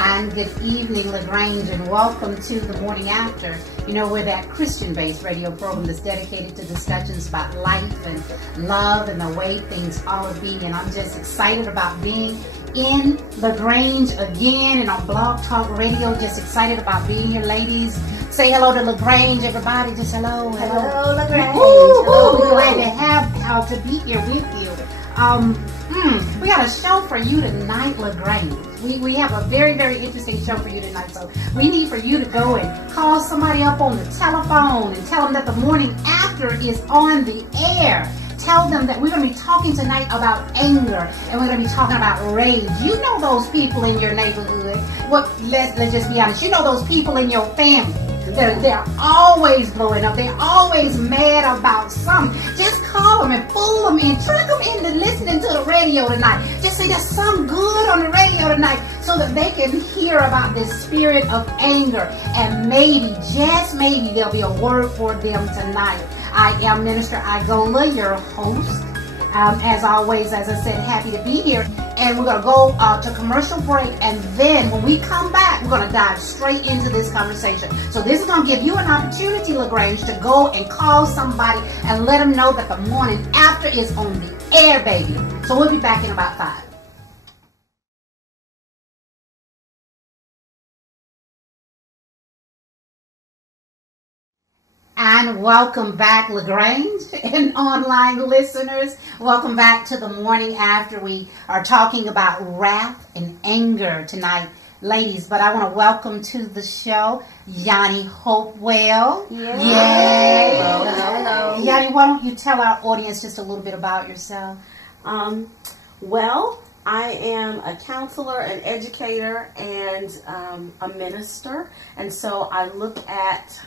And good evening, LaGrange, and welcome to The Morning After. You know, we're that Christian-based radio program that's dedicated to discussions about life and love and the way things ought to be. And I'm just excited about being in LaGrange again and on Blog Talk Radio. Just excited about being here, ladies. Say hello to LaGrange, everybody. Just hello. Hello, LaGrange. We're glad to have to be here with you. We got a show for you tonight, LaGrange. We have a very, very interesting show for you tonight. So we need for you to go and call somebody up on the telephone and tell them that The Morning After is on the air. Tell them that we're going to be talking tonight about anger, and we're going to be talking about rage. You know those people in your neighborhood. Well, let's just be honest. You know those people in your family. They're always blowing up. They're always mad about something. Just call them and fool them and trick them into listening to the radio tonight. Just say there's something good on the radio tonight so that they can hear about this spirit of anger. And maybe, just maybe, there'll be a word for them tonight. I am Minister Igola, your host. As always, as I said, happy to be here. And we're going to go to commercial break. And then when we come back, we're going to dive straight into this conversation. So this is going to give you an opportunity, LaGrange, to go and call somebody and let them know that The Morning After is on the air, baby. So we'll be back in about 5. And welcome back, LaGrange and online listeners. Welcome back to The Morning After. We are talking about wrath and anger tonight, ladies. But I want to welcome to the show Yanni Hopewell. Yay! Hello. Yanni, why don't you tell our audience just a little bit about yourself? Well, I am a counselor, an educator, and a minister. And so I look at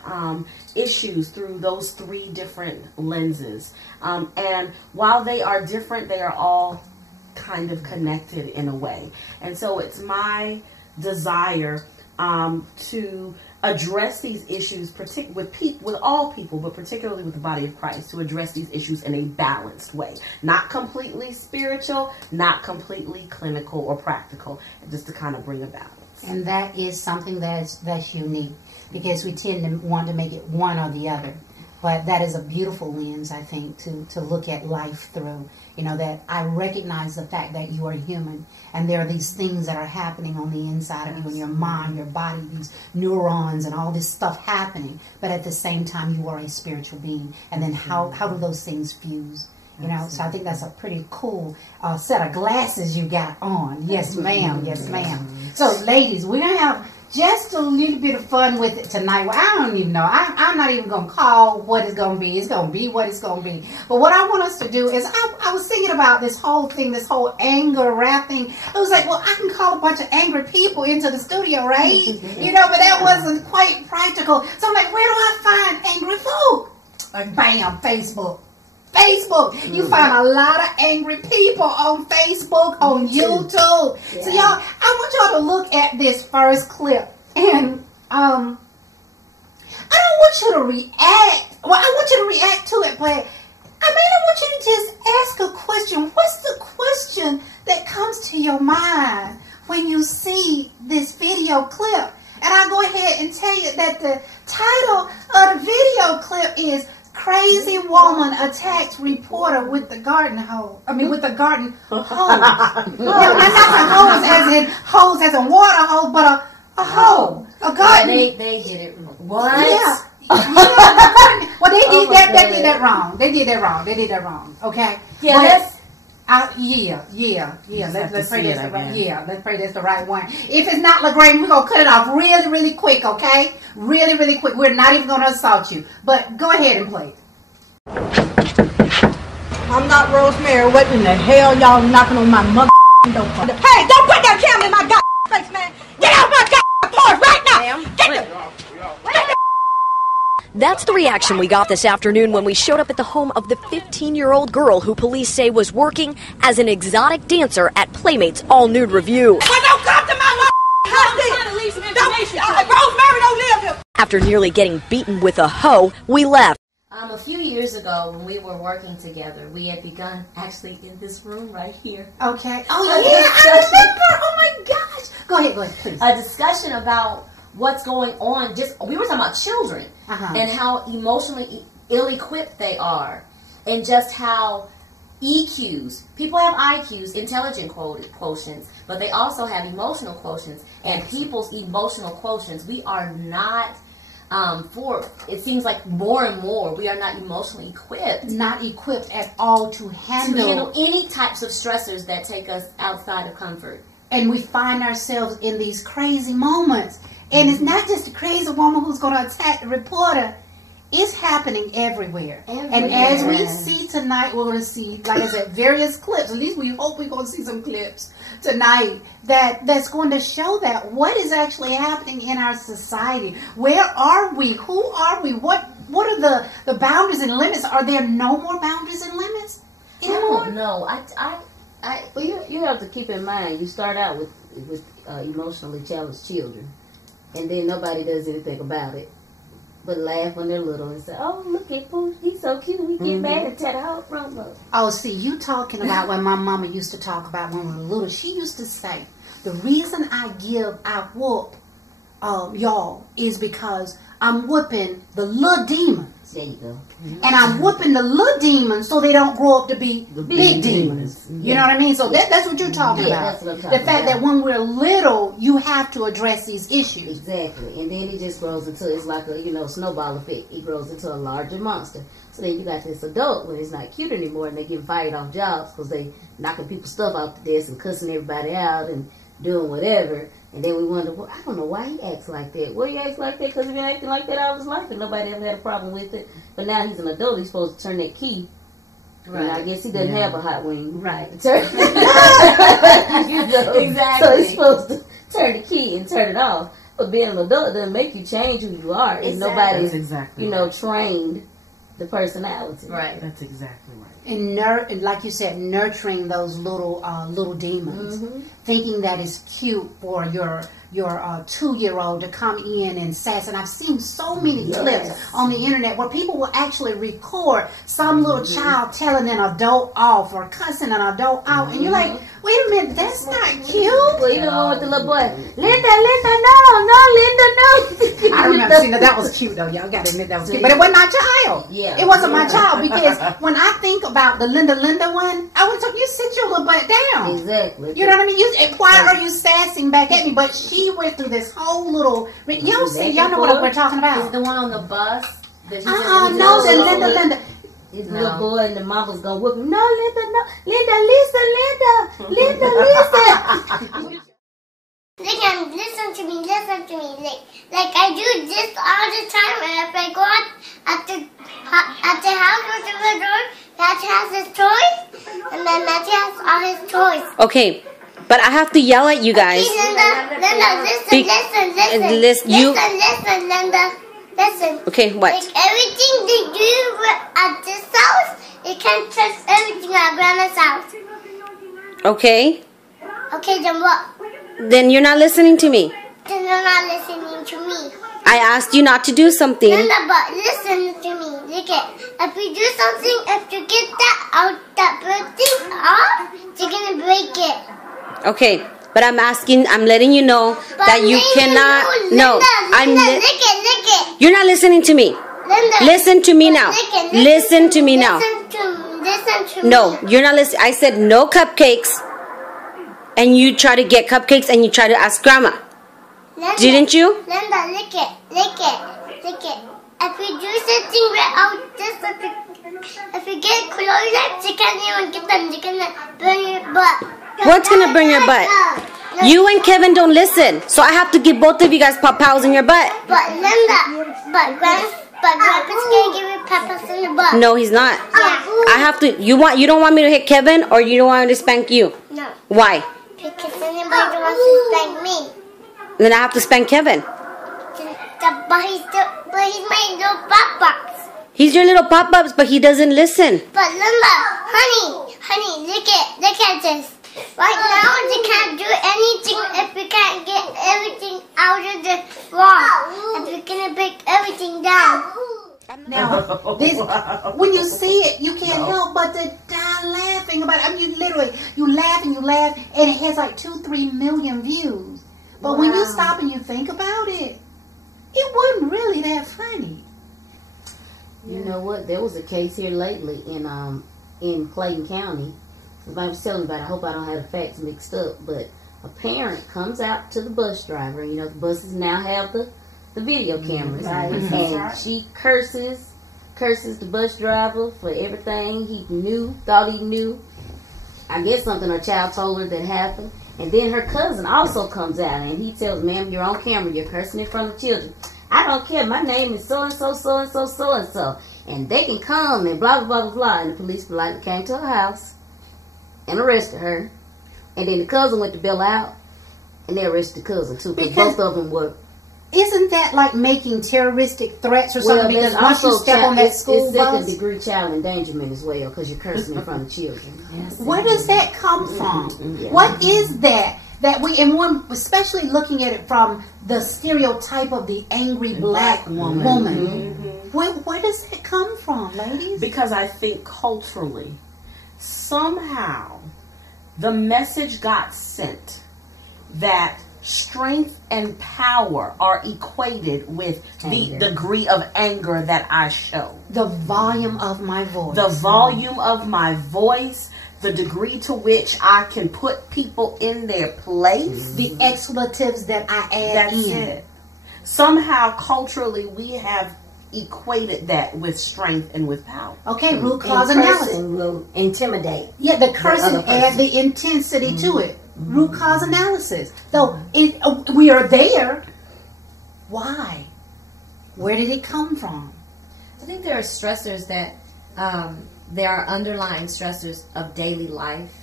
issues through those 3 different lenses. And while they are different, they are all kind of connected in a way. And so it's my desire to address these issues with all people, but particularly with the body of Christ, to address these issues in a balanced way. Not completely spiritual, not completely clinical or practical, just to kind of bring a balance. And that is something that's unique, because we tend to want to make it one or the other. But that is a beautiful lens, I think, to look at life through. You know, that I recognize the fact that you are human, and there are these things that are happening on the inside of you, in your mind, your body, these neurons and all this stuff happening. But at the same time, you are a spiritual being. And then how do those things fuse? You know, so I think that's a pretty cool set of glasses you got on. Yes, ma'am. Yes, ma'am. So, ladies, we're going to have just a little bit of fun with it tonight. Well, I don't even know. I'm not even going to call what it's going to be. It's going to be what it's going to be. But what I want us to do is, I was thinking about this whole thing, this whole anger, wrath thing. I was like, well, I can call a bunch of angry people into the studio, right? You know, but that wasn't quite practical. So I'm like, where do I find angry folk? Like, bam, Facebook. You find a lot of angry people on Facebook, on YouTube. Yeah. So y'all, I want y'all to look at this first clip, and I don't want you to react. Well, I want you to react to it, but I want you to just ask a question. What's the question that comes to your mind when you see this video clip? And I'll go ahead and tell you that the title of the video clip is "Crazy Woman Attacks Reporter with the Garden Hose." I mean, with the garden hose. No, not the hose as in hose as in water hose, but a hose. A garden. They did it wrong. What? Yeah. Well, they did that. They did that wrong. They did that wrong. Okay. Yeah. Let's pray that's the right. Yeah, let's pray that's the right one. If it's not LaGrange, we're gonna cut it off really, really quick. Okay, really, really quick. We're not even gonna assault you, but go ahead and play. I'm not Rosemary. What in the hell y'all knocking on my mother door? Hey, don't put that camera in my goddamn face, man! Get out my goddamn porch right now! Get the That's the reaction we got this afternoon when we showed up at the home of the 15-year-old girl who police say was working as an exotic dancer at Playmate's all-nude review. Well, don't come to my house! Rosemary don't live here! After nearly getting beaten with a hoe, we left. A few years years ago when we were working together, we had begun actually in this room right here. Okay. Oh, yeah, I remember. Oh, my gosh. Go ahead, please. A discussion about what's going on. We were talking about children and how emotionally ill-equipped they are, and just how EQs, people have IQs, intelligent quotients, but they also have emotional quotients, and people's emotional quotients, we are not, it seems like more and more, we are not emotionally equipped. Not equipped at all to handle any types of stressors that take us outside of comfort. And we find ourselves in these crazy moments. And it's not just a crazy woman who's going to attack the reporter. It's happening everywhere. And as we see tonight, we're going to see, like I said, various clips. At least we hope we're going to see some clips tonight that's going to show that what is actually happening in our society. Where are we? Who are we? What are the boundaries and limits? Are there no more boundaries and limits anymore? No. Well, you have to keep in mind, you start out with emotionally challenged children, and then nobody does anything about it but laugh when they're little and say, "Oh, look at Pooh, he's so cute. We get mad and tear the whole front up." Oh, see, you talking about what my mama used to talk about when we were little. She used to say, the reason I whoop y'all is because I'm whooping the little demons. There you go. And I'm whooping the little demons so they don't grow up to be the big demons. You know what I mean? So that's what you're talking about. That's what I'm talking the fact that when we're little, you have to address these issues. Exactly. And then it just grows into, it's like a, snowball effect. It grows into a larger monster. So then you got this adult when it's not cute anymore and they get fired off jobs because they knocking people's stuff off the desk and cussing everybody out and doing whatever. And then we wonder, well, I don't know why he acts like that. Well, he acts like that because he's been acting like that all his life and nobody ever had a problem with it. But now he's an adult, he's supposed to turn that key. Right. And I guess he doesn't have a hot wing. Right. Exactly. So he's supposed to turn the key and turn it off. But being an adult doesn't make you change who you are. If nobody's, trained the personality. Right. That's exactly right. And like you said, nurturing those little demons, thinking that it's cute for your 2-year-old to come in and sass. And I've seen so many clips on the internet where people will actually record some little child telling an adult off or cussing an adult out, and you're like, wait a minute, that's not cute. Well, even the one with the little boy, Linda, no, Linda, no. I remember seeing that was cute though. Y'all gotta admit that was cute, but it wasn't my child. Yeah, it wasn't my child, because when I think about the Linda one, I would tell you, sit your little butt down. Exactly. You know what I mean? Why are you sassing back at me? But she went through this whole little. Y'all know what we're talking about. Is the one on the bus? No, the Linda. His little boy and the mama's gonna whoop him. No, Linda, listen. Listen to me. Like I do this all the time, and if I go out at the house with the door, Matthew has his toys, and then Matthew has all his toys. Okay, but I have to yell at you guys. Okay, Linda, listen, Linda. Listen. Okay, what? Like everything they do at this house, you can't trust everything at Grandma's house. Okay. Okay, then what? Then you're not listening to me. Then you're not listening to me. I asked you not to do something. Linda, but listen to me. Look at, if you do something, if you get that birthday off, you're gonna break it. Okay. But I'm letting you know that you cannot. Lick it. You're not listening to me. Linda, listen to me now. Listen to me now. Listen to no, me. You're not listening. I said no cupcakes. And you try to get cupcakes and you try to ask Grandma. Linda, didn't you? Linda, lick it. If you do something without this, if you get close, you can't even get them. You're gonna burn your butt. What's gonna burn your butt? You and Kevin don't listen, so I have to give both of you guys pop-pows in your butt. But Linda, Grandpa's gonna give you pop-pows in your butt. No, he's not. Yeah. I have to. You don't want me to hit Kevin, or you don't want me to spank you? No. Why? Because anybody wants to spank me. Then I have to spank Kevin. But he's my little pop-ups. He's your little pop-ups, but he doesn't listen. But Linda, honey, look at this. Right now, you can't do anything if you can't get everything out of the wall. If you're gonna break everything down. Now, When you see it, you can't help but to die laughing about it. I mean, you laugh, and it has like 2-3 million views. But when you stop and you think about it, it wasn't really that funny. You know what? There was a case here lately in Clayton County. I was telling about it. I hope I don't have the facts mixed up, but a parent comes out to the bus driver, and you know the buses now have the video cameras, and she curses the bus driver for everything he thought he knew. I guess something her child told her that happened. And then her cousin also comes out, and he tells, "Ma'am, you're on camera. You're cursing in front of children. I don't care. My name is so-and-so, so-and-so, so-and-so. And they can come and blah, blah, blah, blah, blah." And the police politely came to her house and arrested her. And then the cousin went to bail out, and they arrested the cousin, too, because both of them were. Isn't that like making terroristic threats or something? Because once you step on that school bus, it's second-degree child endangerment as well, because you're cursing in front of children. Where does that come from? What is that? That we, and one, especially looking at it from the stereotype of the angry black woman. Where does that come from, ladies? Because I think culturally, somehow, the message got sent that strength and power are equated with the degree of anger that I show. The volume of my voice. The volume of my voice. The degree to which I can put people in their place. The expletives that I add in. It. Somehow, culturally, we have equated that with strength and with power. Okay, root cause analysis. Will intimidate. Yeah, the cursing add the intensity to it. Root cause analysis. So we are there. Why? Where did it come from? I think there are stressors that there are underlying stressors of daily life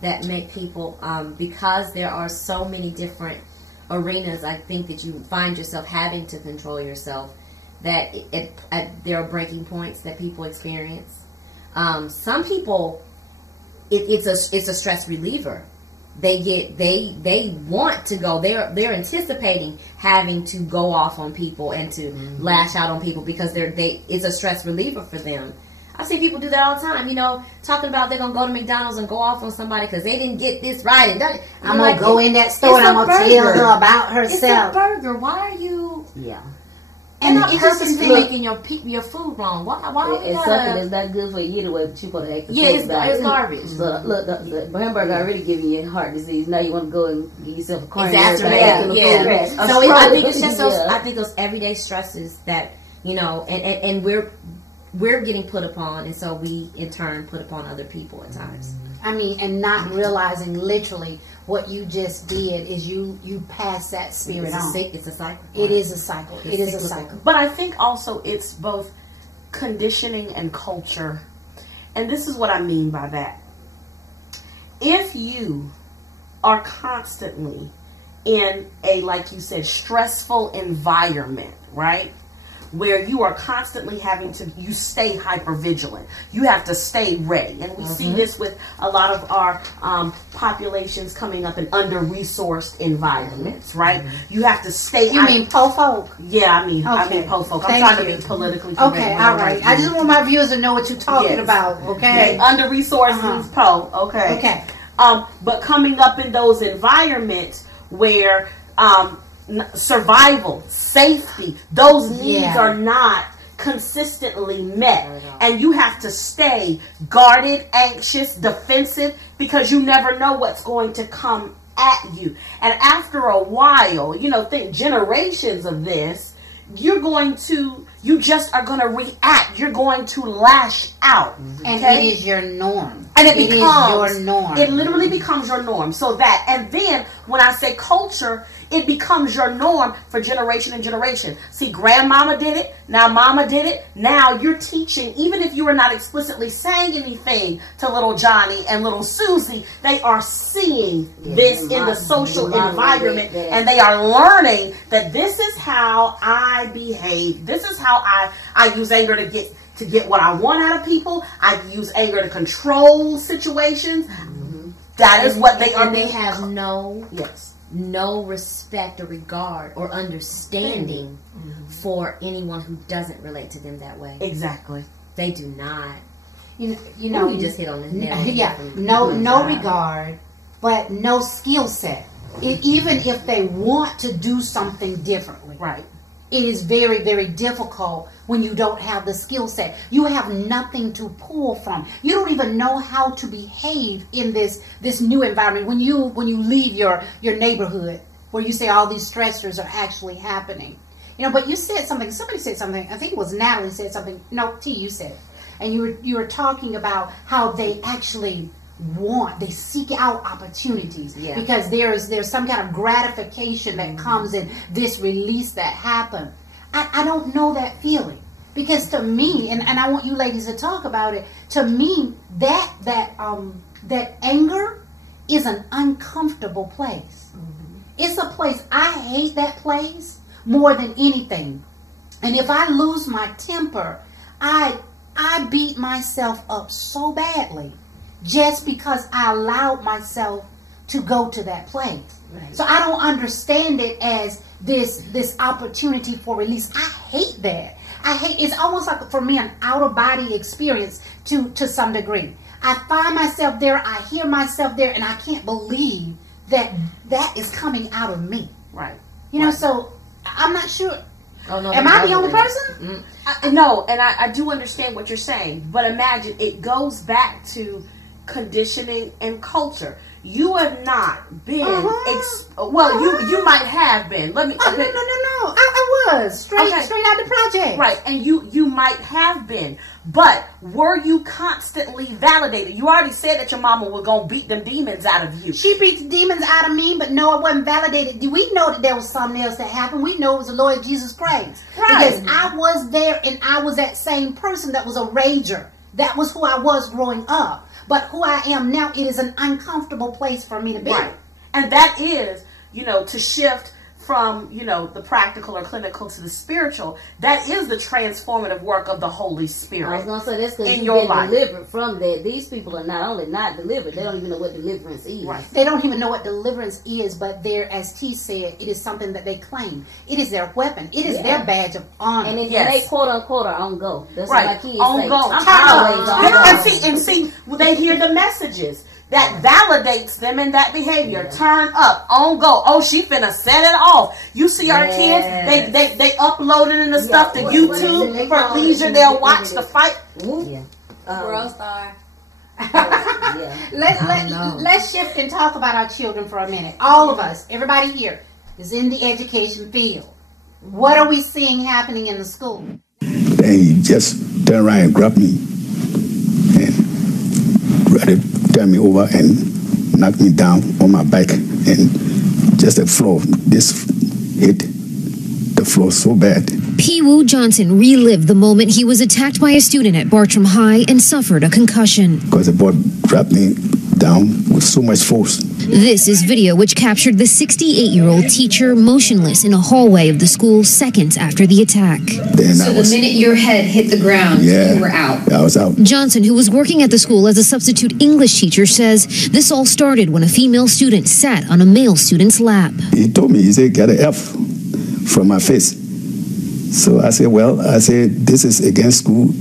that make people, because there are so many different arenas, I think that you find yourself having to control yourself, that there are breaking points that people experience. Some people, it's a stress reliever. They want to go. They're anticipating having to go off on people and to lash out on people because it's a stress reliever for them. I see people do that all the time, you know, talking about they're going to go to McDonald's and go off on somebody because they didn't get this right. And I'm going to go in that store and I'm going to tell her about herself. It's a burger. Why are you... Yeah. And not purposely making your food wrong. Why it's something that's not good for you either way, but you want to act it's garbage. So, look, the hamburger already giving you heart disease. Now you want to go and give yourself a coronary. Yeah. So I think it's just those everyday stresses that, you know, and we're getting put upon, and so we in turn put upon other people at times. I mean, and not realizing literally what you just did is you pass that spirit on. It's a cycle. It is a cycle. It is a cycle. But I think also it's both conditioning and culture. And this is what I mean by that. If you are constantly in a, like you said, stressful environment, right? Where you are constantly you stay hyper vigilant. You have to stay ready. And we see this with a lot of our populations coming up in under-resourced environments, right? You have to stay... You mean po folk? Yeah, I mean po folk. I'm trying to be politically correct. Okay, all right. I just want my viewers to know what you're talking about, okay? Under-resourced means po, okay? Okay. But coming up in those environments where... survival, safety, those needs are not consistently met, and you have to stay guarded, anxious, defensive, because you never know what's going to come at you. And after a while, you know, think generations of this, you just are going to react. You're going to lash out. And it is your norm. And it becomes your norm. It literally becomes your norm. And then when I say culture, it becomes your norm for generation and generation. See, grandmama did it. Now mama did it. Now you're teaching, even if you are not explicitly saying anything to little Johnny and little Susie, they are seeing this in the social environment, and they are learning that this is how I behave. This is how I use anger to get what I want out of people. I use anger to control situations. That is what they are. They have no no respect or regard or understanding for anyone who doesn't relate to them that way. Exactly. They do not. You know, you just hit on the nail. Yeah, no regard, but no skill set. Even if they want to do something differently, right? It is very, very difficult when you don't have the skill set. You have nothing to pull from. You don't even know how to behave in this new environment. When you leave your neighborhood, where you say all these stressors are actually happening, But you said something. Somebody said something. I think it was Natalie said something. No, T, you said it. And you were talking about how they actually they seek out opportunities because there's some kind of gratification that comes in this release that happened. I don't know that feeling, because to me, and I want you ladies to talk about it, to me that anger is an uncomfortable place. It's a place, I hate that place more than anything. And if I lose my temper, I beat myself up so badly just because I allowed myself to go to that place. Right. So I don't understand it as this opportunity for release. I hate that. It's almost like, for me, an out-of-body experience to some degree. I find myself there, I hear myself there, and I can't believe that is coming out of me. Right. So I'm not sure. Oh, no, am I the only person? No, and I do understand what you're saying, but imagine it goes back to conditioning and culture. You have not been well, you might have been. Let me no. I was straight out the project. Right, and you might have been. But were you constantly validated? You already said that your mama was gonna beat them demons out of you. She beat the demons out of me, but no, I wasn't validated. We know that there was something else that happened. We know it was the Lord Jesus Christ. Right. Because I was there, and I was that same person that was a rager. That was who I was growing up. But who I am now, it is an uncomfortable place for me to be. Right. And that is, to shift from, the practical or clinical to the spiritual, that is the transformative work of the Holy Spirit. I was going to say, that's because in you've your been life. delivered from that. These people are not only not delivered, they don't even know what deliverance is. Right. They don't even know what deliverance is, but as T said, it is something that they claim. It is their weapon. It is their badge of honor. And they quote unquote are on go. That's right. what my kids on say. go. I'm always on go. And see, they hear the messages. That validates them in that behavior. Turn up, on go. Oh, she finna set it off. You see our kids, they uploading the stuff to YouTube for leisure. They'll watch the fight. World star. Let's shift and talk about our children for a minute. All of us, everybody here, is in the education field. What are we seeing happening in the school? And he just turned around and grabbed me and ready to turn me over and knocked me down on my back, and just the floor. This hit the floor so bad. P. Wu Johnson relived the moment he was attacked by a student at Bartram High and suffered a concussion. Because the boy dropped me down with so much force. This is video which captured the 68-year-old teacher motionless in a hallway of the school seconds after the attack. So the minute your head hit the ground, you were out. I was out. Johnson, who was working at the school as a substitute English teacher, says this all started when a female student sat on a male student's lap. He told me, he said, get an F from my face. So I said, this is against school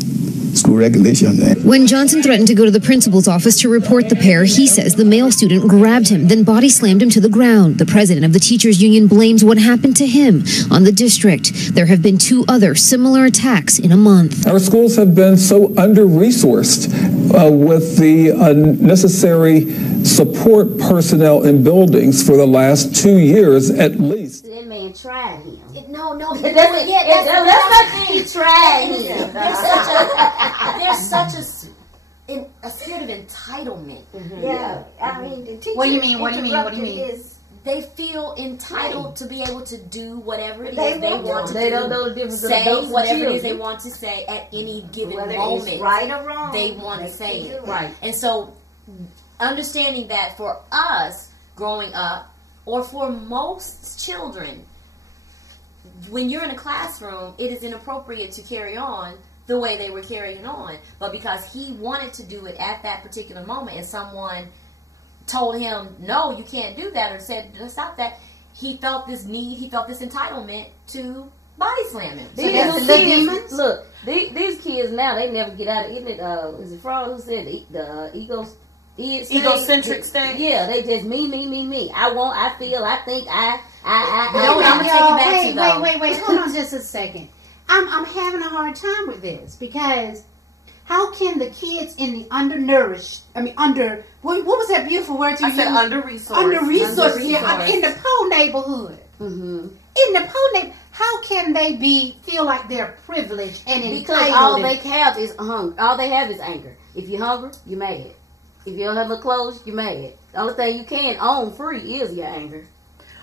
regulation. When Johnson threatened to go to the principal's office to report the pair, he says the male student grabbed him, then body slammed him to the ground. The president of the teachers union blames what happened to him on the district. There have been 2 other similar attacks in a month. Our schools have been so under-resourced with the necessary support personnel in buildings for the last 2 years at least. That man tried him. No, He tried him. There's such a spirit of entitlement. Yeah, I mean, the teacher. What do you mean? They feel entitled to be able to do whatever it is they want to do. They don't know the difference. Say whatever it is they want to say at any given moment. It's right or wrong, they want to say it. Right. And so, understanding that for us growing up, or for most children, when you're in a classroom, it is inappropriate to carry on the way they were carrying on. But because he wanted to do it at that particular moment, and someone told him, no, you can't do that, or said, stop that, he felt this need, he felt this entitlement to body slam him. So look, these kids now, they never get out of it. Is it Fraud who said the egocentric thing? Yeah, they just me. I want, I feel, I think, I'm gonna take you back to though. Wait, hold on just a second. I'm having a hard time with this, because how can the kids in the undernourished, what was that beautiful word you used? I said under-resourced. Under-resourced, yeah, in the poor neighborhood. Mm-hmm. In the poor neighborhood, how can they feel like they're privileged and entitled? Because all they have is hunger. All they have is anger. If you're hungry, you're mad. If you don't have no clothes, you're mad. The only thing you can own free is your anger.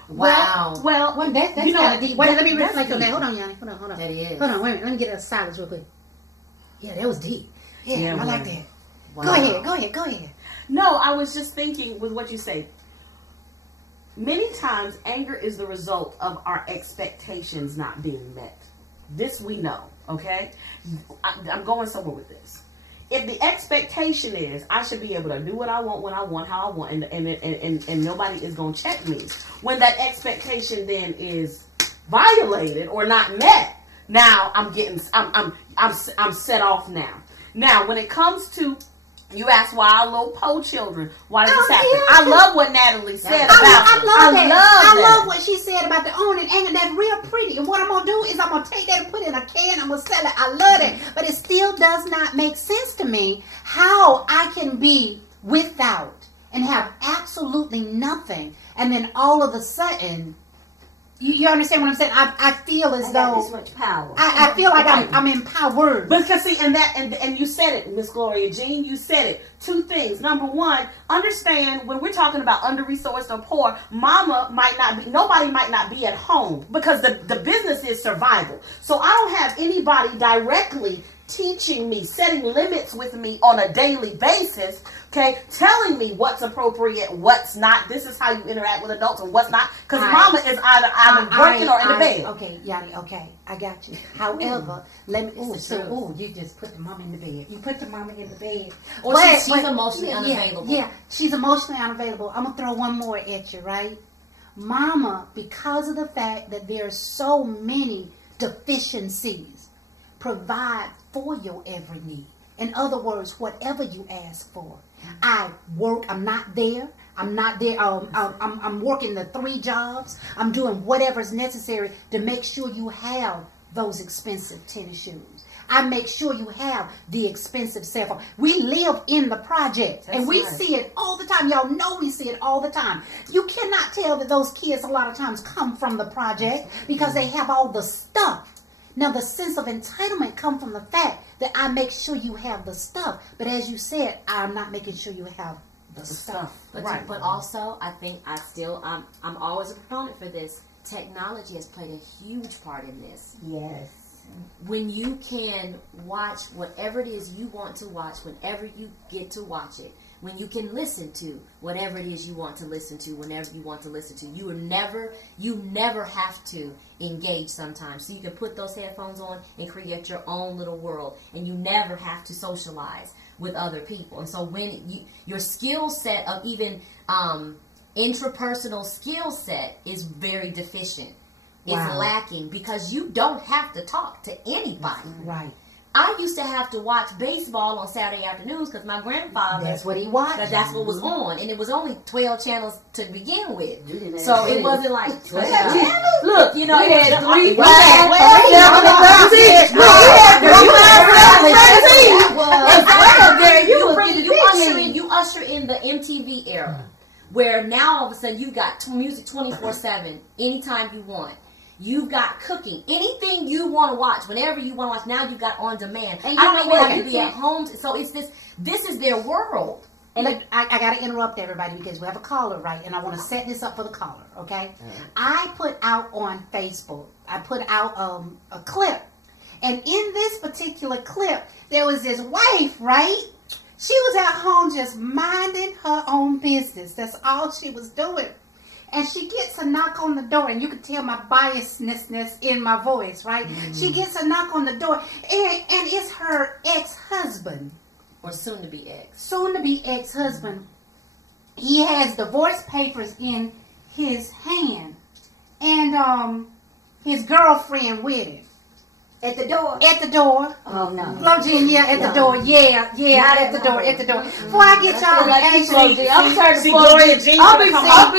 Wow. Well, that's kind of deep. Wait, let me reflect on that. Hold on, Yanni. Hold on. That is. Hold on, wait a minute. Let me get a silence real quick. Yeah, that was deep. Yeah, I like that. Wow. Go ahead. No, I was just thinking with what you say. Many times, anger is the result of our expectations not being met. This we know, okay? I'm going somewhere with this. If the expectation is I should be able to do what I want, when I want, how I want, and nobody is going to check me, when that expectation then is violated or not met, now I'm set off now. Now, when it comes to, you ask why our little po children, why did this happen? I love what Natalie said about I love what she said about the owning anger. That's real pretty. And what I'm going to do is I'm going to take that and put it in a can. I'm going to sell it. I love it. But it still does not make sense to me how I can be without and have absolutely nothing. And then all of a sudden, you understand what I'm saying? I feel as though this much power. I feel like I'm empowered. Because see, and you said it, Miss Gloria Jean, you said it. Two things. Number one, understand when we're talking about under-resourced or poor, nobody might not be at home, because the business is survival. So I don't have anybody directly teaching me, setting limits with me on a daily basis, okay, telling me what's appropriate, what's not. This is how you interact with adults and what's not, because mama is either working or in the bed. Okay, Yanni, okay, I got you. However, let me, you just put the mama in the bed. You put the mama in the bed. Or she's emotionally unavailable. Yeah, she's emotionally unavailable. I'm going to throw one more at you, right? Mama, because of the fact that there are so many deficiencies, provide for your every need. In other words, whatever you ask for. I work, I'm not there. I'm working the 3 jobs. I'm doing whatever's necessary to make sure you have those expensive tennis shoes. I make sure you have the expensive cell phone. We live in the project, and we see it all the time. Y'all know we see it all the time. You cannot tell that those kids a lot of times come from the project because they have all the stuff. Now, the sense of entitlement comes from the fact that I make sure you have the stuff. But as you said, I'm not making sure you have the stuff. But also, I think I'm always a proponent for this. Technology has played a huge part in this. Yes. When you can watch whatever it is you want to watch, whenever you get to watch it, when you can listen to whatever it is you want to listen to, whenever you want to listen to, you never have to engage sometimes. So you can put those headphones on and create your own little world, and you never have to socialize with other people. And so when your skill set of even intrapersonal skill set is very deficient. It's lacking because you don't have to talk to anybody. Right. I used to have to watch baseball on Saturday afternoons because my grandfather... That's what he watched. That's what was on. And it was only 12 channels to begin with. So it wasn't like 12 channels. Look, you know, we had 3, 5, You usher in the MTV era, where now all of a sudden you got music 24/7, anytime you want. You've got cooking. Anything you want to watch, whenever you want to watch, now you've got on demand. And I don't even have to be at home. So it's this is their world. And I got to interrupt everybody because we have a caller, right? And I want to set this up for the caller, okay? I put out on Facebook, I put out a clip. And in this particular clip, there was this wife, right? She was at home just minding her own business. That's all she was doing. And she gets a knock on the door, and you can tell my biasness in my voice, right? She gets a knock on the door, and it's her ex-husband. Or soon-to-be ex. Soon-to-be ex-husband. he has divorce papers in his hand, and his girlfriend with him. At the door? At the door. Oh, no. Flo Jean, yeah, at the door. Yeah, at the door, at the door. Before I get y'all reaction. I'm trying to Gloria Jean. I'll be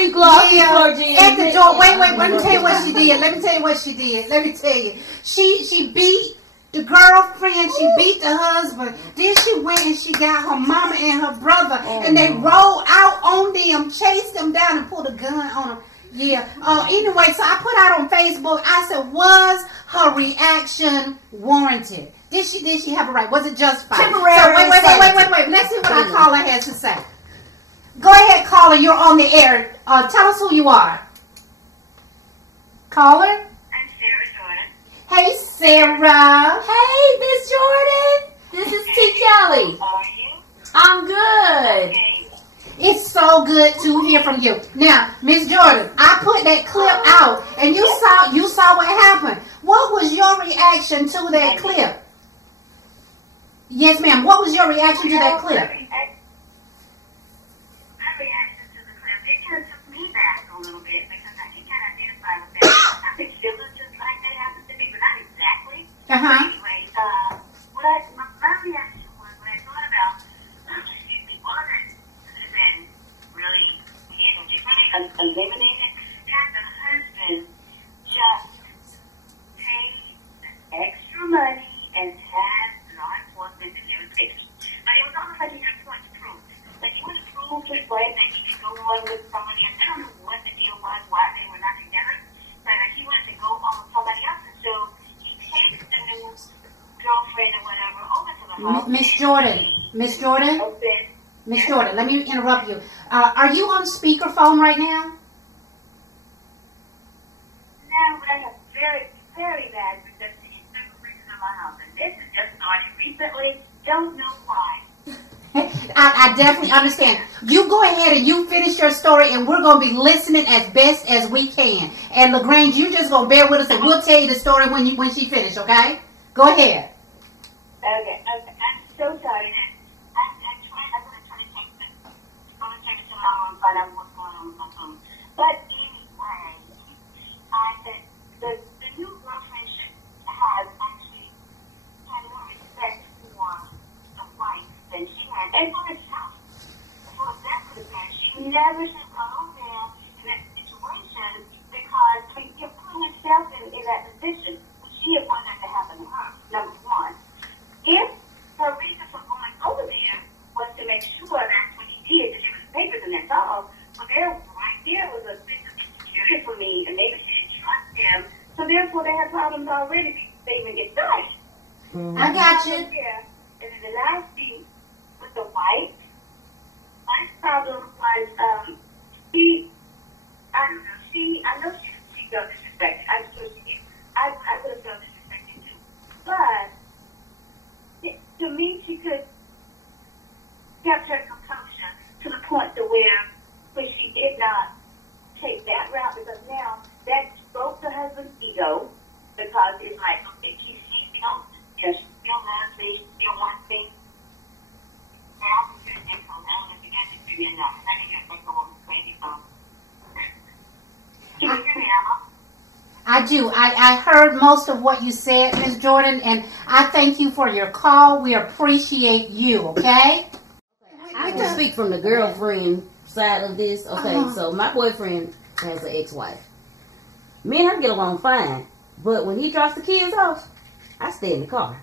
Flo Jean. At the door. Wait, let me tell you what she did. Let me tell you. She beat the girlfriend, she beat the husband. Then she went and she got her mama and her brother, and they rolled out on them, chased them down, and pulled a gun on them. Yeah. Anyway, so I put out on Facebook. I said, was her reaction warranted? Did she have a right? Was it justified? Temporary. So wait. Let's see what our caller has to say. Go ahead, caller. You're on the air. Tell us who you are. Caller. I'm Sarah Jordan. Hey, Sarah. Hey, Miss Jordan. This is T. Kelley. How are you? I'm good. Okay. It's so good to hear from you. Now, Miss Jordan, I put that clip out, and you saw what happened. What was your reaction to that clip? Yes, ma'am. What was your reaction to that clip? My reaction to the clip, it kind of took me back a little bit because I can kind of identify with that. I think it was just like that happened to me, but not exactly. Uh-huh. Anyway, what my reaction was when I thought about, one of the been really eliminated, had the husband just paid extra money and had law enforcement to do his case. But it was almost like he had a point to prove. Like he would prove his way that he could go on with somebody else. I don't know what the deal was, why they were not together, but he wanted to go on with somebody else. And so he takes the new girlfriend or whatever over to the house. Miss Jordan, let me interrupt you. Are you on speakerphone right now? No, but I have very, very bad reception in certain places in my house. And this has just started recently. Don't know why. I definitely understand. You go ahead and you finish your story, and we're going to be listening as best as we can. And LaGrange, you just going to bear with us, and we'll tell you the story when she finishes, okay? Go ahead. Okay. I'm so sorry. Find out what's going on with my phone. But anyway, I said the new girlfriend has actually had more respect for the wife than she had. And for herself. For that person, she never should go there in that situation because you're putting yourself in that position. She had wanted that to happen to her, number one. If her reason for going over there was to make sure that's what he did, that there was papers in that dog, well, right there was a big security for me, and maybe she didn't trust him, so therefore they had problems already before they even get started. I got you. Yeah, and then the last thing with the wife, my problem was, I know she felt disrespected. I just feel I would have felt disrespected too. But, to me, she could kept her composure to the point to where she did not take that route, because now that broke her husband's ego, because it's like, okay, she still loves me, she still wants me. And I was just in some element to get to be enough. I think that's like the woman's crazy phone. Can you hear me, Emma? I do. I heard most of what you said, Ms. Jordan, and I thank you for your call. We appreciate you, okay? I can speak from the girlfriend side of this. Okay, so my boyfriend has an ex-wife. Me and her get along fine, but when he drops the kids off, I stay in the car.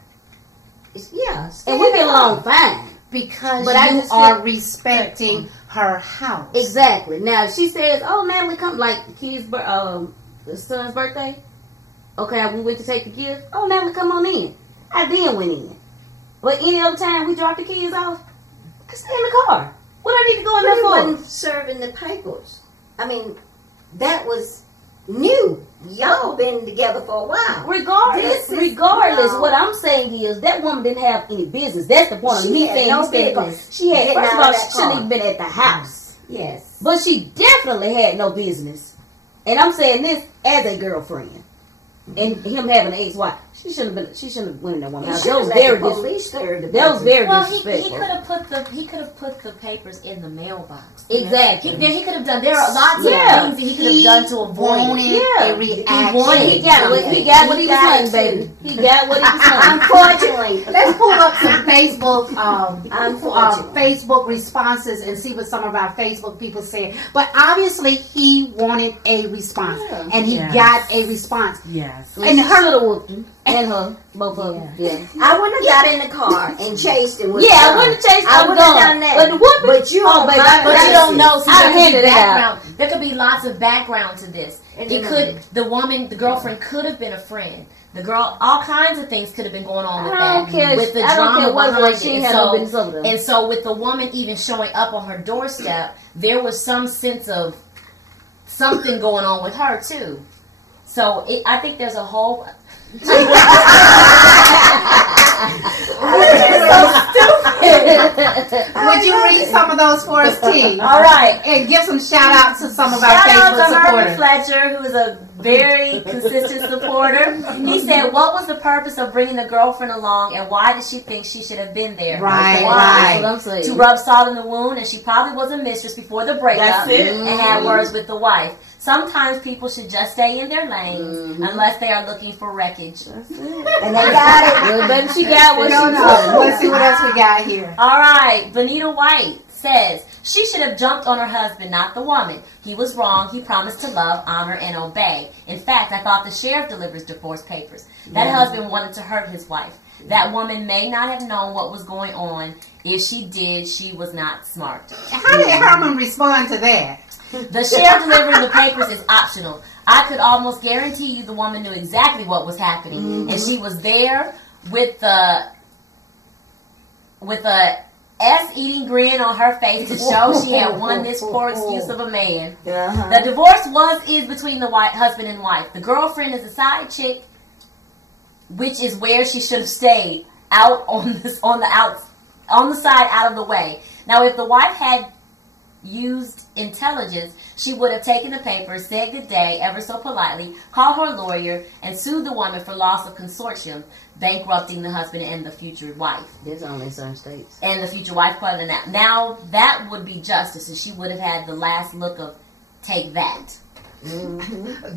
And we get along fine. Because you are respecting her house. Exactly. Now, if she says, oh, Natalie, come, like the kids' the son's birthday. Okay, we went to take the gift. Oh, Natalie, come on in. I then went in. But any other time we drop the kids off, I stay in the car. What I need to go in there for? He wasn't serving the papers. I mean, that was new. Y'all been together for a while. Regardless, what I'm saying is that woman didn't have any business. That's the point of me saying no business. She had, first of all, she shouldn't even been at the house. Yes. But she definitely had no business. And I'm saying this as a girlfriend. and him having an ex-wife. She shouldn't have went in that woman's house. That was very disrespectful. He could have put the papers in the mailbox. Exactly. He could have done. There are lots of things that he could have done to avoid a reaction. He got what he was hunting, baby. He got what he was hunting. Unfortunately, let's pull up some Facebook responses and see what some of our Facebook people said. But obviously, he wanted a response, and he got a response. Yes, and her whooped him. And her, both of them. Yeah. I wouldn't have got in the car and chased him with I wouldn't have chased him. I wouldn't have done that. But the whooping, but you don't know. So I there could be lots of background to this. The girlfriend could have been a friend. The girl, all kinds of things could have been going on with that. With the drama behind it. And so with the woman even showing up on her doorstep, there was some sense of something going on with her too. So I think there's a whole... Would you read some of those for us, T? All right. And give some shout out to some of our Facebook supporters. Fletcher, who is a very consistent supporter. He said, what was the purpose of bringing the girlfriend along, and why did she think she should have been there? Right. To rub salt in the wound, and she probably was a mistress before the breakup and had words with the wife. Sometimes people should just stay in their lanes unless they are looking for wreckage. And they got it. Well, baby, she got what she wanted. Let's see what else we got here. All right. Bonita White says, she should have jumped on her husband, not the woman. He was wrong. He promised to love, honor, and obey. In fact, I thought the sheriff delivers divorce papers. That husband wanted to hurt his wife. That woman may not have known what was going on. If she did, she was not smart. How did Herman respond to that? The sheriff delivering the papers is optional. I could almost guarantee you the woman knew exactly what was happening, and she was there with a ass-eating grin on her face to show she had won this poor excuse of a man. The divorce is between the husband and wife. The girlfriend is a side chick, which is where she should have stayed, out on the side, out of the way. Now, if the wife had used intelligence, she would have taken the papers, said good day ever so politely, called her lawyer, and sued the woman for loss of consortium, bankrupting the husband and the future wife. There's only certain states. And the future wife part of that. Now, that would be justice, and she would have had the last look of, take that.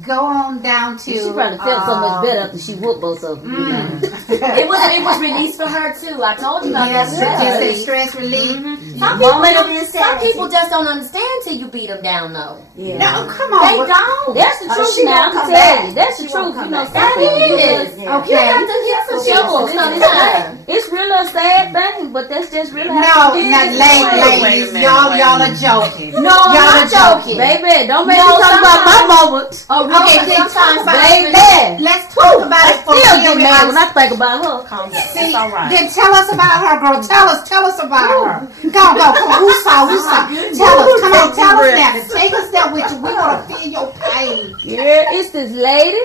Go on down to... She probably felt so much better after she whooped both of them. It was released for her too. I told you about that. Just a stress relief. Some people just don't understand till you beat them down, though. Yeah. No, come on. They don't. That's the truth now. I'm telling you. That's the truth. You know, that is. Okay. You got to get some people. It's really a sad thing, but that's just really how it is. Ladies, y'all are joking. No, I'm not joking. Baby, don't make me talk about my moment. Okay, sometimes, baby. Let's talk about it for still get mad when I think about her. See, all right. Then tell us about her, girl. Tell us about her. Go. Come on. Who's Tell us. Come on, tell us that. Take us there with you. We want to feel your pain. Yeah, it's this lady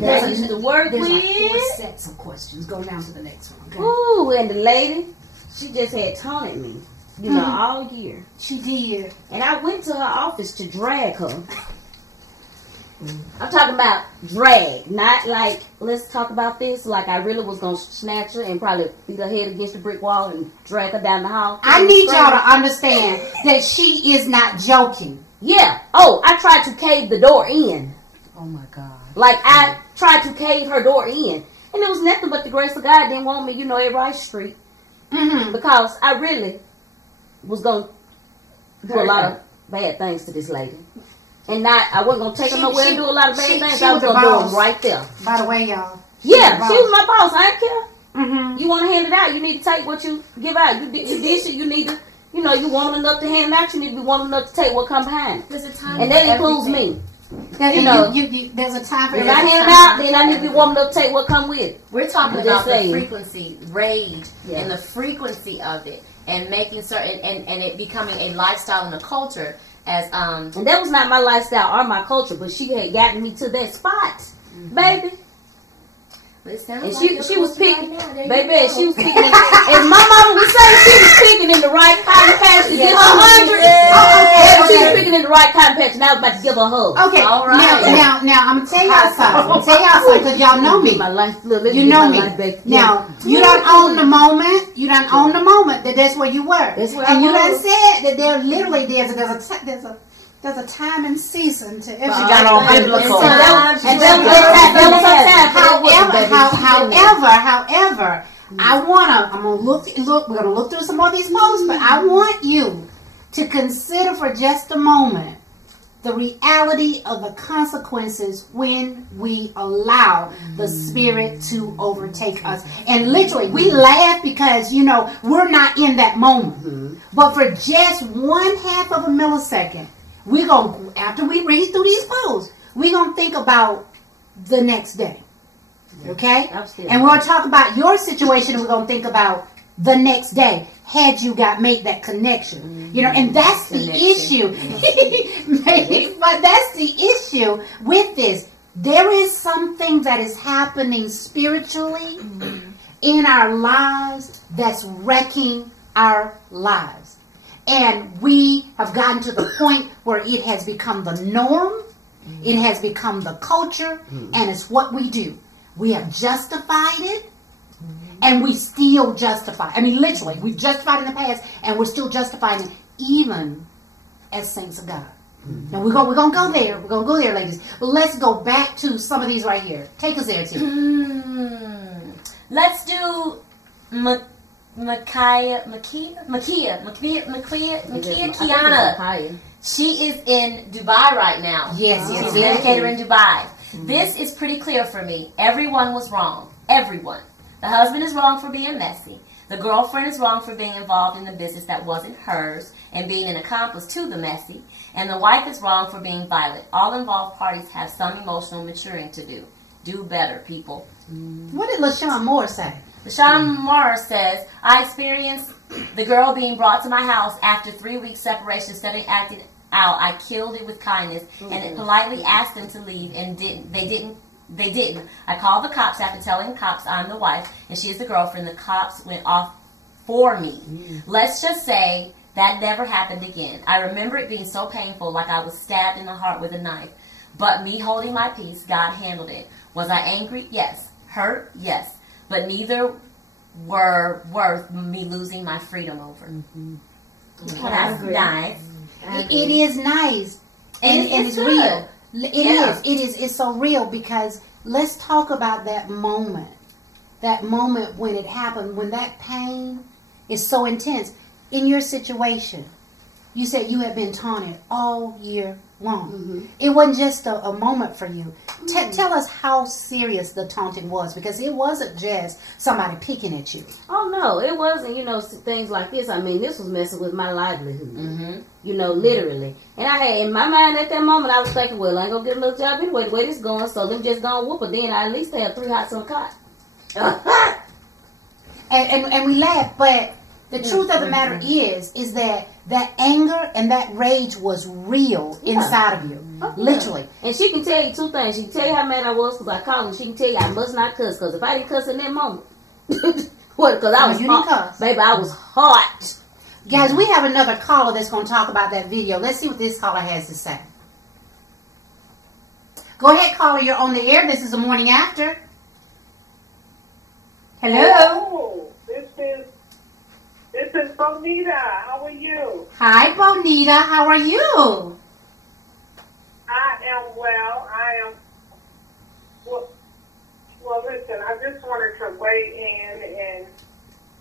that used to work with. There's like 4 sets of questions. Go down to the next one. Okay? Ooh, and the lady, she just had taunted me, all year. She did. And I went to her office to drag her. I'm talking about drag, not like, let's talk about this. Like I really was going to snatch her and probably beat her head against the brick wall and drag her down the hall. I need y'all to understand that she is not joking. Yeah. Oh, I tried to cave the door in. Oh my God. Like I tried to cave her door in. And it was nothing but the grace of God didn't want me, at Rice Street. Because I really was going to do a lot of bad things to this lady. And I wasn't going to take her nowhere and do a lot of bad things. I was going to do them right there. By the way, y'all. Yeah, she was my boss. I didn't care. You want to hand it out, you need to take what you give out. You dish it, you need to, you want enough to hand it out, you need to be woman enough to take what comes behind it. There's a time and that includes me. There's a time for if I hand it out, then I need to be woman enough to take what comes with it. We're talking about the frequency, rage, and the frequency of it, and making certain, and it becoming a lifestyle and a culture. And that was not my lifestyle or my culture, but she had gotten me to that spot, baby. And she was picking, baby, she was picking. If my mama would say she was picking in the right cotton patch to get her 100, she was picking in the right cotton patch, and I was about to give her a hug. Okay, all right. Now, I'm gonna tell y'all something. Because y'all know me. You know me. Now, you don't own the moment. You don't own the moment that that's where you were. And you done said that there's a time and season to everything. She got on biblical. However, we're gonna look through some more of these posts, but I want you to consider for just a moment the reality of the consequences when we allow the Spirit to overtake us. And literally, we laugh because, we're not in that moment. But for just 1/2 of a millisecond, we're going to, after we read through these posts, we're going to think about the next day. Okay? And we're going to talk about your situation, and we're going to think about the next day. Had you made that connection, and that's the issue. But that's the issue with this. There is something that is happening spiritually in our lives that's wrecking our lives. And we have gotten to the point where it has become the norm. It has become the culture, and it's what we do. We have justified it. And we still justify. I mean, literally, we've justified in the past, and we're still justifying it, even as saints of God. Now, we're going to go there. We're going to go there, ladies. But let's go back to some of these right here. Take us there, Tim. Let's do Makia Kiana. She is in Dubai right now. Yes. She's an educator in Dubai. This is pretty clear for me. Everyone was wrong. Everyone. The husband is wrong for being messy. The girlfriend is wrong for being involved in the business that wasn't hers and being an accomplice to the messy. And the wife is wrong for being violent. All involved parties have some emotional maturing to do. Do better, people. What did LaShawn Moore say? LaShawn Moore says, I experienced the girl being brought to my house after 3 weeks separation. Instead of acting out, I killed it with kindness and it politely asked them to leave, and They didn't. I called the cops after telling the cops I'm the wife and she is the girlfriend. The cops went off for me. Let's just say that never happened again. I remember it being so painful, like I was stabbed in the heart with a knife. But me holding my peace, God handled it. Was I angry? Yes. Hurt? Yes. But neither were worth me losing my freedom over. That's nice. It is nice. And it's real. It is. It's so real, because let's talk about that moment. That moment when it happened, when that pain is so intense. In your situation, you said you had been taunted all year long. It wasn't just a moment for you. Tell us how serious the taunting was, because it wasn't just somebody picking at you. Oh, no, it wasn't, things like this. I mean, this was messing with my livelihood, literally. And I had, in my mind at that moment, I was thinking, well, I ain't going to get another job anyway, the way this going, so them just going to whoop her. Then I at least have 3 hots on the cot. and we laugh, but the truth of the matter is that anger and that rage was real inside of you. Literally. And she can tell you 2 things. She can tell you how mad I was because I called her. She can tell you I must not cuss, because if I didn't cuss in that moment, what? Because I was hot. Baby, I was hot. Guys, we have another caller that's going to talk about that video. Let's see what this caller has to say. Go ahead, caller. You're on the air. This is the morning after. Hello. Oh, this is Bonita. How are you? Hi, Bonita. How are you? I am well. Well, listen, I just wanted to weigh in and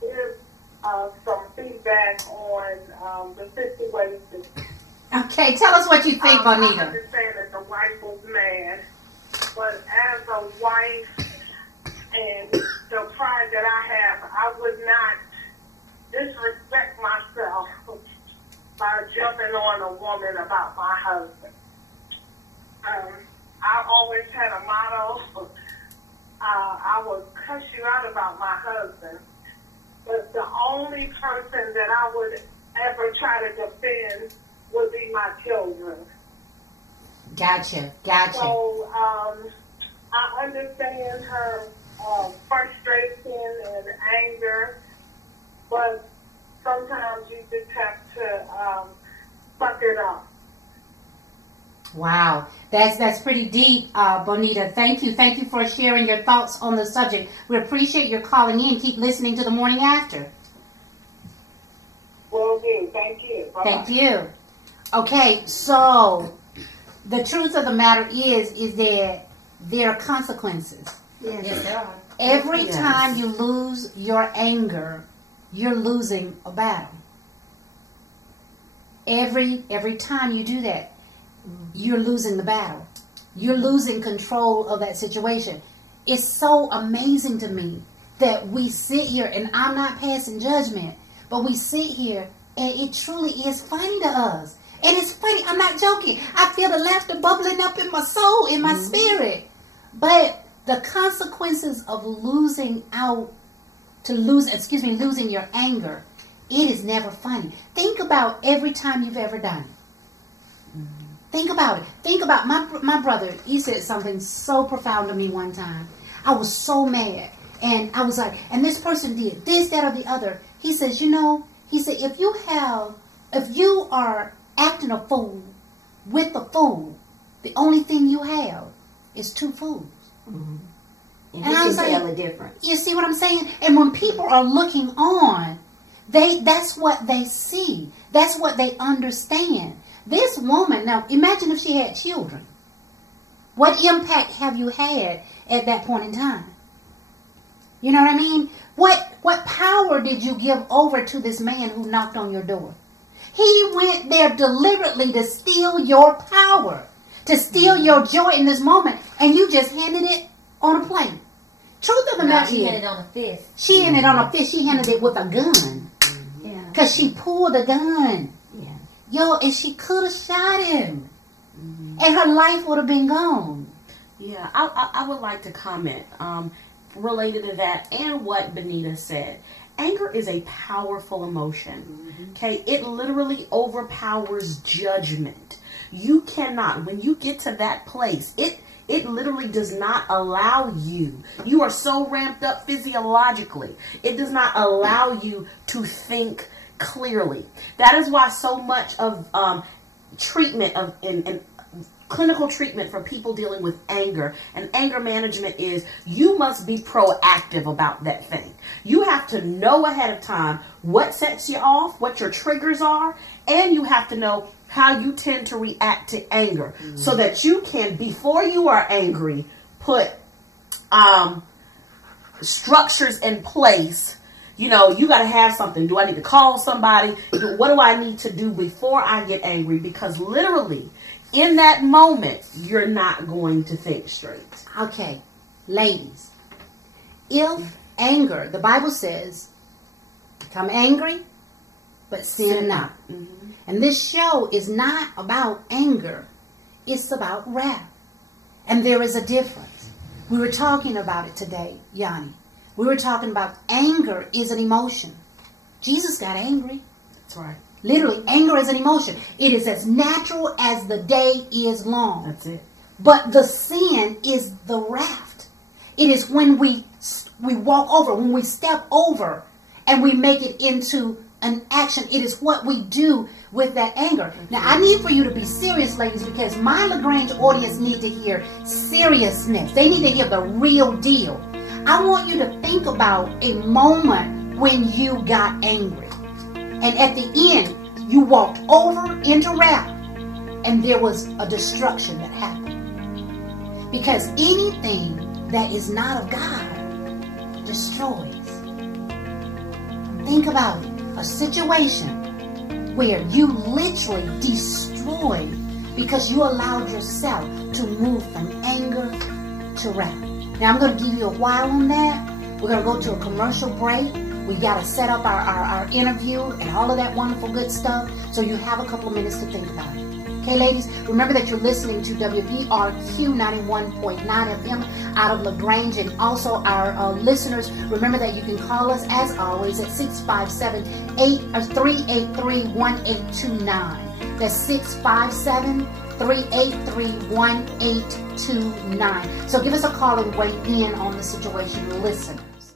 give some feedback on the situation. Okay, tell us what you think, Bonita. I understand that the wife was mad, but as a wife and the pride that I have, I would not disrespect myself by jumping on a woman about my husband. I always had a motto, I will cuss you out about my husband, but the only person that I would ever try to defend would be my children. Gotcha. So I understand her but sometimes you just have to suck it up. Wow, that's pretty deep, Bonita. Thank you for sharing your thoughts on the subject. We appreciate your calling in. Keep listening to The Morning After. Will do. Thank you. Bye-bye. Thank you. Okay, so the truth of the matter is that there are consequences. Yes, there are. Every time you lose your anger, you're losing a battle. Every time you do that, you're losing the battle. You're losing control of that situation. It's so amazing to me that we sit here, and I'm not passing judgment, but we sit here and it truly is funny to us. And it's funny, I'm not joking. I feel the laughter bubbling up in my soul, in my spirit. But the consequences of losing your anger, it is never funny. Think about every time you've ever done it. Think about it. Think about my brother. He said something so profound to me one time. I was so mad. And I was like, and this person did this, that, or the other. He says, if you are acting a fool with a fool, the only thing you have is two fools. Mm-hmm. And I was like, tell the difference. You see what I'm saying? And when people are looking on, that's what they see. That's what they understand. This woman, now imagine if she had children. What impact have you had at that point in time? You know what I mean? What power did you give over to this man who knocked on your door? He went there deliberately to steal your power, to steal your joy in this moment, and you just handed it on a plate. Truth of the matter is, she handed it on a fist. She handed it on a fist. She handed it with a gun. Yeah. Because she pulled a gun. Yeah. Yo, and she could have shot him. And her life would have been gone. Yeah, I would like to comment related to that and what Benita said. Anger is a powerful emotion. Okay, it literally overpowers judgment. You cannot, when you get to that place, it literally does not allow you. You are so ramped up physiologically. It does not allow you to think clearly. That is why so much of treatment and clinical treatment for people dealing with anger and anger management is you must be proactive about that thing. You have to know ahead of time what sets you off, what your triggers are, and you have to know how you tend to react to anger so that you can, before you are angry, put structures in place. You know, you got to have something. Do I need to call somebody? What do I need to do before I get angry? Because literally, in that moment, you're not going to think straight. Okay, ladies, if anger, the Bible says, become angry, but sin not. And this show is not about anger. It's about wrath. And there is a difference. We were talking about it today, Yanni. We were talking about anger is an emotion. Jesus got angry. That's right. Literally, anger is an emotion. It is as natural as the day is long. That's it. But the sin is the wrath. It is when we walk over, when we step over, and we make it into an action. It is what we do with that anger. Now, I need for you to be serious, ladies, because my LaGrange audience need to hear seriousness. They need to hear the real deal. I want you to think about a moment when you got angry. And at the end, you walked over into wrath, and there was a destruction that happened. Because anything that is not of God destroys. Think about it. A situation where you literally destroyed because you allowed yourself to move from anger to wrath. Now, I'm going to give you a while on that. We're going to go to a commercial break. We got to set up our interview and all of that wonderful good stuff. So you have a couple of minutes to think about it. Okay, ladies, remember that you're listening to WBRQ 91.9 FM out of LaGrange. And also our listeners, remember that you can call us, as always, at 657-383-1829. That's 657-383-1829. So give us a call and weigh in on the situation, listeners.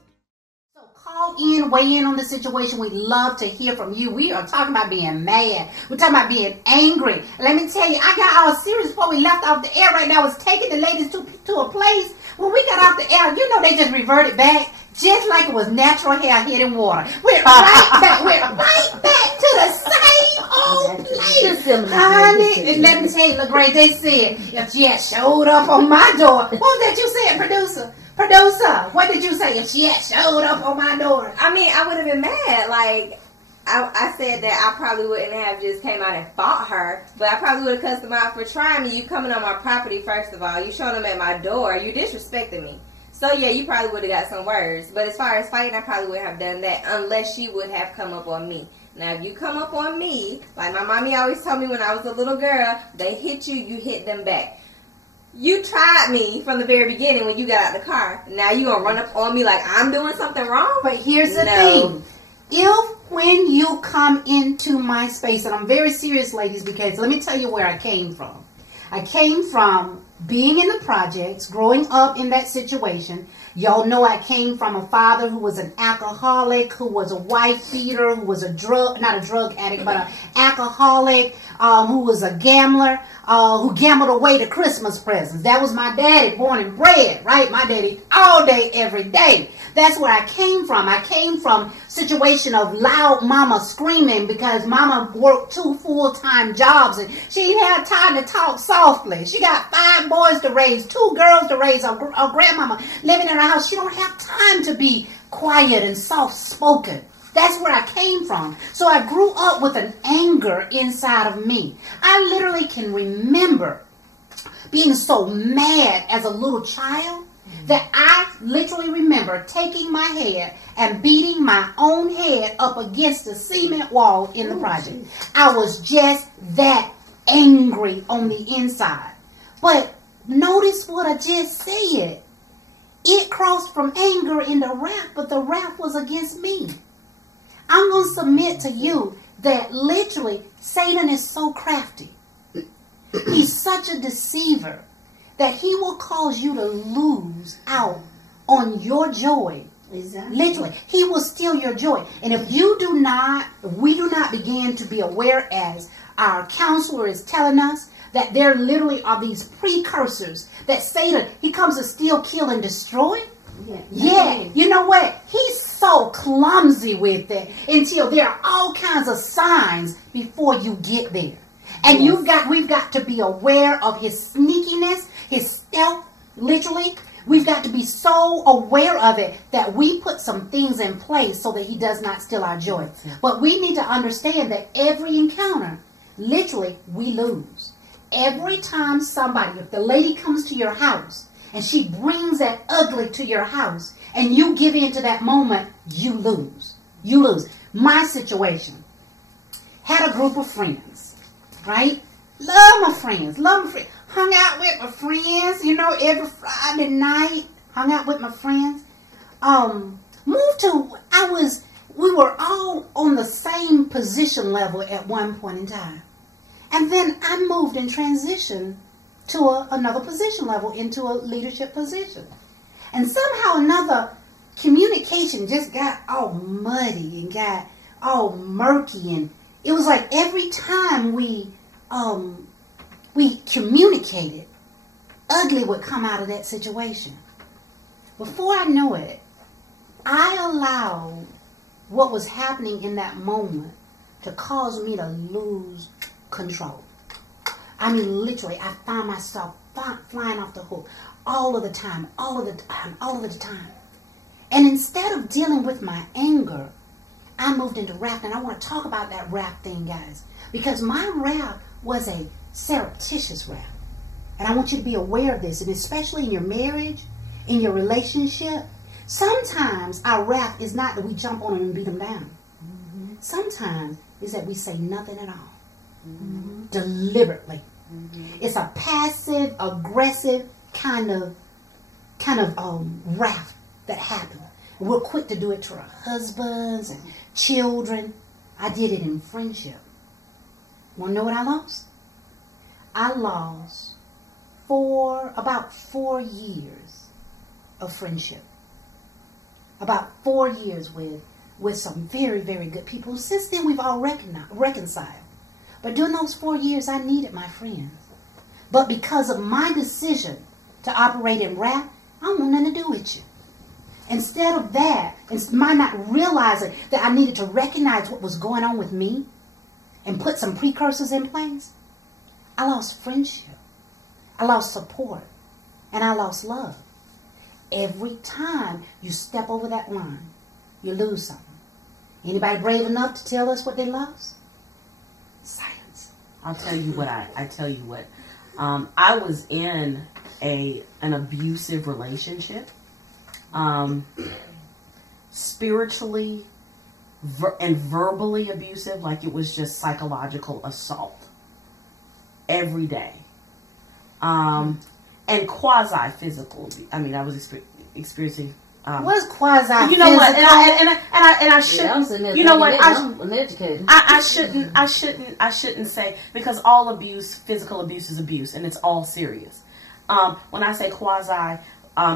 So call in, weigh in on the situation. We'd love to hear from you. We are talking about being mad. We're talking about being angry. Let me tell you, I got all serious before we left off the air right now. I was taking the ladies to a place. When we got off the air, you know, they just reverted back just like it was natural hair hitting water. We're right back. We're right back to the same old place. Honey, and let me tell you, LaGray, they said, if she had showed up on my door, what was that you said, producer? Producer, what did you say? If she had showed up on my door. I mean, I would have been mad. Like, I said that I probably wouldn't have just came out and fought her, but I probably would have cussed them out for trying me. You coming on my property, first of all. You showing them at my door. You disrespecting me. So, yeah, you probably would have got some words. But as far as fighting, I probably wouldn't have done that unless she would have come up on me. Now, if you come up on me, like my mommy always told me when I was a little girl, they hit you, you hit them back. You tried me from the very beginning when you got out the car. Now you going to run up on me like I'm doing something wrong? But here's the thing. If when you come into my space, and I'm very serious, ladies, because let me tell you where I came from. I came from being in the projects, growing up in that situation. Y'all know I came from a father who was an alcoholic, who was a wife beater, who was not a drug addict, but an alcoholic, who was a gambler, who gambled away the Christmas presents. That was my daddy, born and bred, right? My daddy all day, every day. That's where I came from. I came from a situation of loud mama screaming because mama worked 2 full-time jobs and she didn't have time to talk softly. She got 5 boys to raise, 2 girls to raise, her grandmama living in her house. She don't have time to be quiet and soft-spoken. That's where I came from. So I grew up with an anger inside of me. I literally can remember being so mad as a little child that I literally remember taking my head and beating my own head up against the cement wall in the project. I was just that angry on the inside. But notice what I just said. It crossed from anger into wrath, but the wrath was against me. I'm going to submit to you that literally Satan is so crafty. He's such a deceiver that he will cause you to lose out on your joy. Exactly. Literally, he will steal your joy. And if we do not begin to be aware, as our counselor is telling us, that there literally are these precursors that Satan, he comes to steal, kill, and destroy. Yeah, you know what? He's so clumsy with it until there are all kinds of signs before you get there. And we've got to be aware of his sneakiness, his stealth, literally. We've got to be so aware of it that we put some things in place so that he does not steal our joy. But we need to understand that every encounter, literally, we lose. Every time somebody, if the lady comes to your house and she brings that ugly to your house and you give in to that moment, you lose. You lose. My situation, had a group of friends, right? Love my friends. Hung out with my friends, you know, every Friday night. Hung out with my friends. We were all on the same position level at one point in time. And then I moved and transitioned to another position level, into a leadership position. And somehow another, communication just got all muddy and got all murky. And it was like every time we communicated, ugly would come out of that situation. Before I know it, I allowed what was happening in that moment to cause me to lose control. I mean, literally, I found myself flying off the hook all of the time. And instead of dealing with my anger, I moved into wrath. And I want to talk about that wrath thing, guys, because my wrath was a surreptitious wrath. And I want you to be aware of this, and especially in your marriage, in your relationship. Sometimes our wrath is not that we jump on them and beat them down. Mm-hmm. Sometimes it's that we say nothing at all. Mm-hmm. Deliberately. Mm-hmm. It's a passive, aggressive kind of wrath that happens. We're quick to do it to our husbands and children. I did it in friendship. Want to know what I lost? I lost about 4 years of friendship. about 4 years with some very, very good people. Since then, we've all reconciled. But during those 4 years, I needed my friends. But because of my decision to operate in rap, I don't want nothing to do with you. Instead of that, it's my not realizing that I needed to recognize what was going on with me and put some precursors in place, I lost friendship. I lost support. And I lost love. Every time you step over that line, you lose something. Anybody brave enough to tell us what they lost? Silence. I'll tell you what. I was in an abusive relationship, spiritually and verbally abusive, like it was just psychological assault every day, and quasi-physical. I mean, I was experiencing. What is quasi? You know what? And I shouldn't. You know what? I shouldn't say, because all abuse, physical abuse, is abuse, and it's all serious. When I say quasi,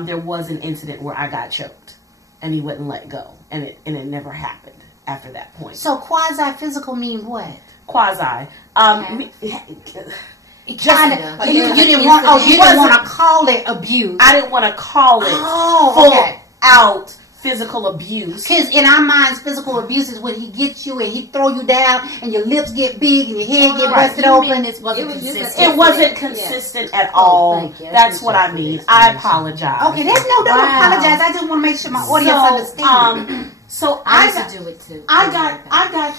there was an incident where I got choked, and he wouldn't let go, and it never happened after that point. So quasi physical means what? Quasi. You didn't want to call it abuse. I didn't want to call it full out physical abuse. Because in our minds, physical abuse is when he gets you and he throw you down and your lips get big and your head get busted open. It wasn't consistent at all. That's what I mean. I apologize. Okay, don't apologize. I just want to make sure my audience understands. So I got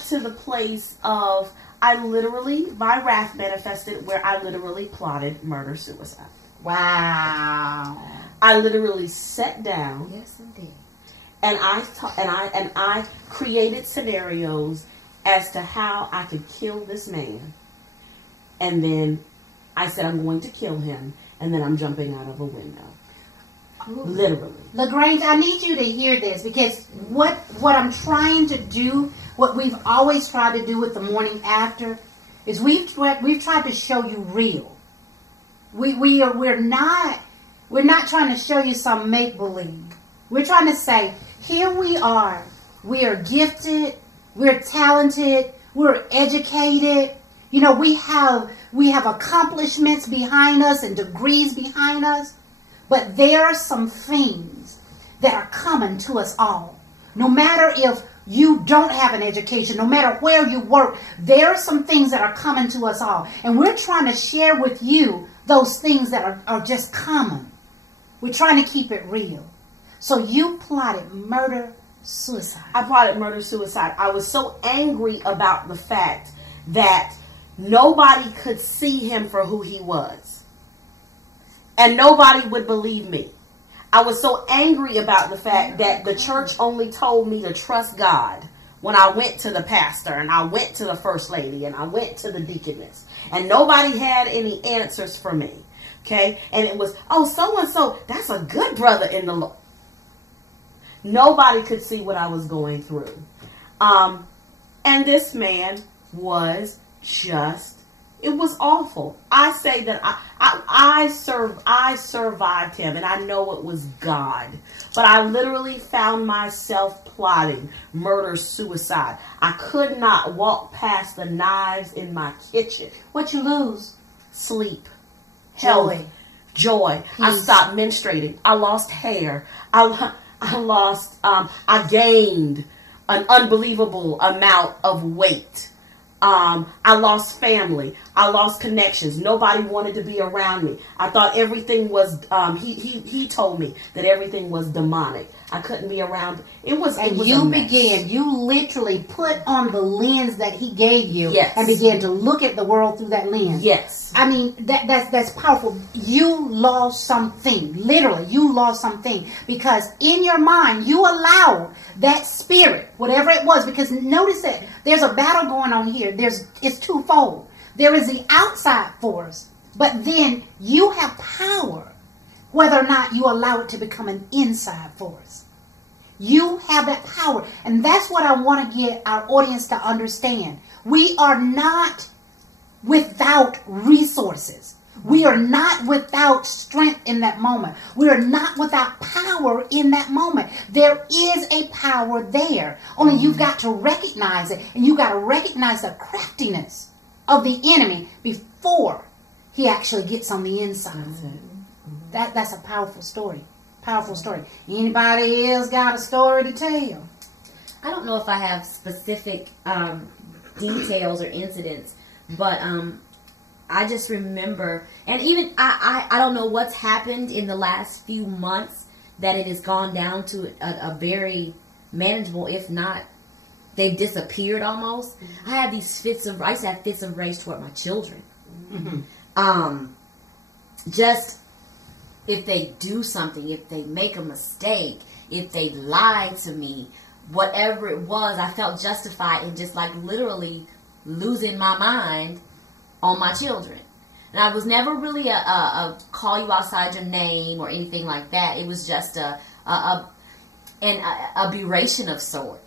to the place of my wrath manifested where I literally plotted murder-suicide. Wow. I literally sat down. Yes, indeed. And I created scenarios as to how I could kill this man. And then I said, I'm going to kill him, and then I'm jumping out of a window. Ooh. Literally. LaGrange, I need you to hear this, because what I'm trying to do, what we've always tried to do with the morning after, is we've tried to show you real. We're not trying to show you some make-believe. We're trying to say, here we are. We are gifted. We're talented. We're educated. You know, we have accomplishments behind us and degrees behind us. But there are some things that are common to us all. No matter if you don't have an education, no matter where you work, there are some things that are common to us all. And we're trying to share with you those things that are just common. We're trying to keep it real. So you plotted murder-suicide. I plotted murder-suicide. I was so angry about the fact that nobody could see him for who he was. And nobody would believe me. I was so angry about the fact that the church only told me to trust God when I went to the pastor and I went to the first lady and I went to the deaconess. And nobody had any answers for me. Okay? And it was, so-and-so, that's a good brother in the Lord. Nobody could see what I was going through. And this man was just, it was awful. I say that I survived him, and I know it was God. But I literally found myself plotting murder-suicide. I could not walk past the knives in my kitchen. What you lose? Sleep. Health. Joy. Peace. I stopped menstruating. I lost hair. I gained an unbelievable amount of weight. I lost family. I lost connections. Nobody wanted to be around me. I thought everything was, he told me that everything was demonic. I couldn't be around. You literally put on the lens that he gave you. Yes. And began to look at the world through that lens. Yes. I mean, that's powerful. You lost something. Literally, you lost something. Because in your mind, you allowed that spirit, whatever it was, because notice that there's a battle going on here. It's twofold. There is the outside force, but then you have power, whether or not you allow it to become an inside force. You have that power. And that's what I want to get our audience to understand. We are not without resources. We are not without strength in that moment. We are not without power in that moment. There is a power there. Only you've got to recognize it, and you've got to recognize the craftiness of the enemy before he actually gets on the inside. That's a powerful story. Powerful story. Anybody else got a story to tell? I don't know if I have specific details or incidents, but I just remember, and even I don't know what's happened in the last few months that it has gone down to a very manageable, if not, they've disappeared almost. I have these I used to have fits of rage toward my children. Just if they do something, if they make a mistake, if they lie to me, whatever it was, I felt justified in just like literally losing my mind on my children. And I was never really a call you outside your name or anything like that. It was just an aberration of sort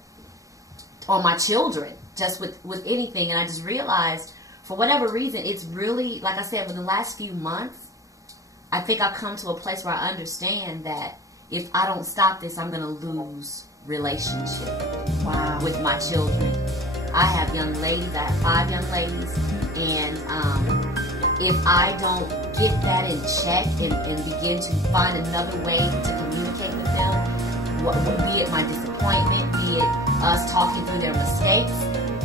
on my children, just with anything. And I just realized, for whatever reason, it's really, like I said, in the last few months, I think I've come to a place where I understand that if I don't stop this, I'm going to lose relationship with my children. I have young ladies. I have 5 young ladies. And if I don't get that in check and begin to find another way to communicate with them, be it my disappointment, be it us talking through their mistakes,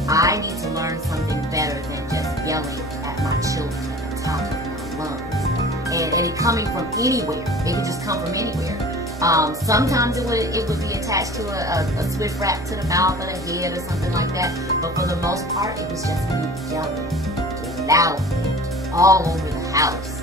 I need to learn something better than just yelling at my children at the top of my lungs. And it coming from anywhere. It could just come from anywhere. Sometimes it would be attached to a swift rap to the mouth or the head or something like that. But for the most part, it was just me yelling loudly all over the house.